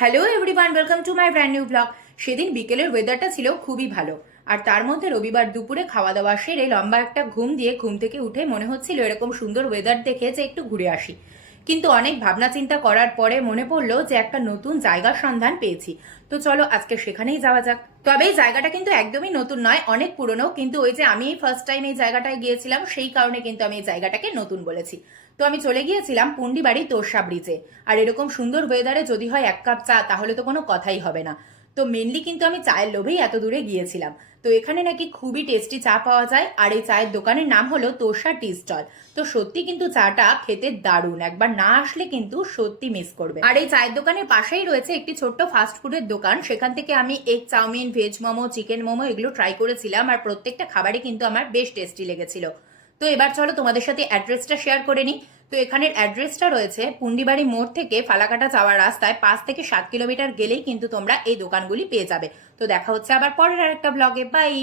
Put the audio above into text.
Hello everyone welcome to my brand new blog সেদিন বিকেলের ওয়েদারটা ছিল খুবই ভালো। আর তার মধ্যে রবিবার দুপুরে খাওয়া দাওয়া সেরে লম্বা একটা ঘুম দিয়ে ঘুম থেকে উঠে মনে হচ্ছিল এরকম সুন্দর ওয়েদার দেখে যে একটু ঘুরে আসি। কিন্তু অনেক ভাবনা চিন্তা করার পরে মনে পড়ল যে একটা নতুন জায়গার সন্ধান পেয়েছি। তো চলো আজকে সেখানেই যাওয়া যাক। তবে এই জায়গাটা কিন্তু একদমই নতুন নয়, অনেক পুরনো। কিন্তু ওই যে আমি ফার্স্ট টাইম এই জায়গাটায় গিয়েছিলাম, সেই কারণে কিন্তু আমি এই জায়গাটাকে নতুন বলেছি। তো আমি চলে গিয়েছিলাম পুন্ডিবাড়ি তোরসা ব্রিজে। আর এরকম সুন্দর ওয়েদারে যদি হয় এক কাপ চা, তাহলে তো কোনো কথাই হবে না। তো মেনলি কিন্তু আমি চায়ের লোভেই এত দূরে গিয়েছিলাম। তো এখানে নাকি খুবই টেস্টি চা পাওয়া যায়, আর এই চায়ের দোকানের নাম হলো তোষা টি স্টল তো সত্যি কিন্তু চাটা খেতে দারুণ, একবার না আসলে কিন্তু সত্যি মিস করবে। আর এই চায়ের দোকানের পাশেই রয়েছে একটি ছোট্ট ফাস্ট ফুডের দোকান, সেখান থেকে আমি egg chowmein veg momo chicken momo এগুলো ট্রাই করেছিলাম, আর প্রত্যেকটা খাবারই কিন্তু আমার বেশ টেস্টি লেগেছিল। তো এবার চলো তোমাদের সাথে অ্যাড্রেসটা শেয়ার করে নিই। তো এখানের অ্যাড্রেসটা রয়েছে পুন্ডিবাড়ি মোড় থেকে ফালাকাটা যাওয়ার রাস্তায় পাঁচ থেকে সাত কিলোমিটার গেলেই কিন্তু তোমরা এই দোকানগুলি পেয়ে যাবে। তো দেখা হচ্ছে আবার পরের আরেকটা ব্লগে বাই